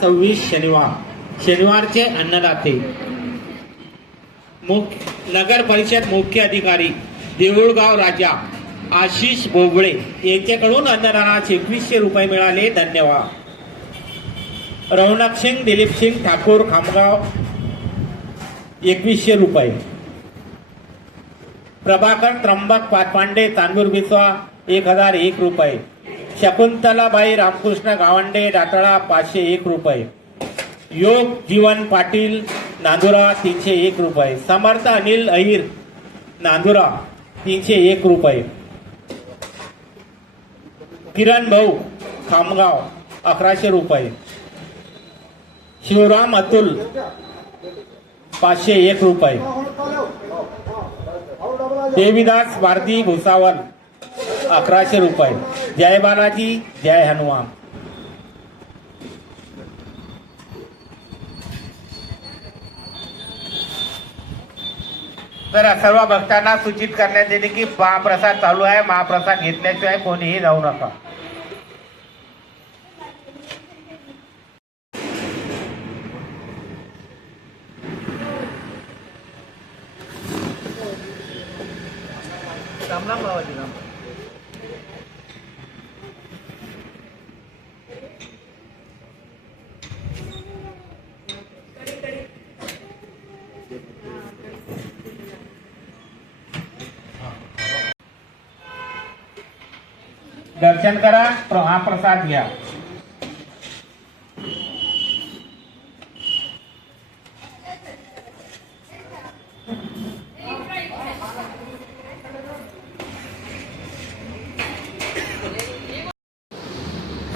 26 शनिवारचे अन्नदाते नगर परिषद मुख्य अधिकारी देऊळगाव राजा आशिष बोबळे यांच्याकडून अन्नदानाचे 2100 रुपये मिळाले, धन्यवाद। रौनक सिंग दिलीप सिंग ठाकूर खामगाव 2100 रुपये। प्रभाकर त्र्यंबक पांडे तांदूर बिस्वा 1001 रुपये। शकुंतलाबाई रामकृष्ण गावंडे डाटळा 501 रुपये। योग जीवन पाटील नांदुरा 301 रुपये। समर्थ अनिल अहिर नांदुरा 301 रुपये। किरण भाऊ खामगाव 1100 रुपये। शिवराम अतुल 501 रुपये। देवीदास भारती भुसावल 1100 रुपये। जय बालाजी जय हनुमान। तर सर्व भक्तांना सूचित करण्यात येते की महाप्रसाद चालू आहे, महाप्रसाद घेतल्याशिवाय कोणीही जाऊ नका। राम राम बाबाजी राम। दर्शन करा, महाप्रसाद घ्या।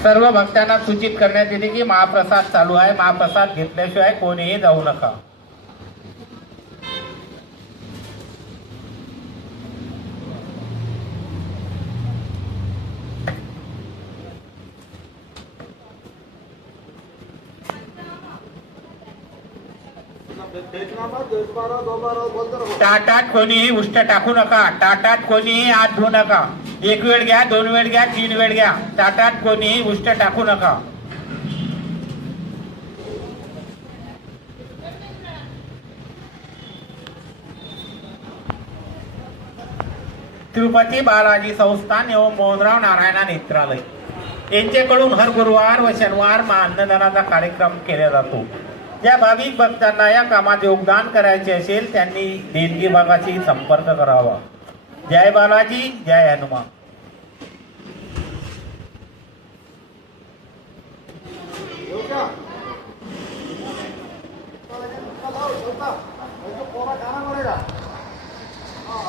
सर्व भक्तांना सूचित करण्यात येते की महाप्रसाद चालू आहे, महाप्रसाद घेतल्याशिवाय कोणीही जाऊ नका। ताटात कोणीही उष्ट टाकू नका, ताटात कोणीही हात धुवू नका। 1 वेळ घ्या, 2 वेळ घ्या, 3 वेळ घ्या, ताटात कोणीही उष्ट टाकू नका। तिरुपती बालाजी संस्थान एवं मोहनराव नारायण नेत्रालय यांच्याकडून हर गुरुवार व शनिवार अन्नदानाचा कार्यक्रम केला जातो। ज्या भाविक भक्तांना या कामात योगदान करायचे असेल त्यांनी देणगी भागाशी संपर्क करावा। जय बालाजी जय हनुमान। हाँ,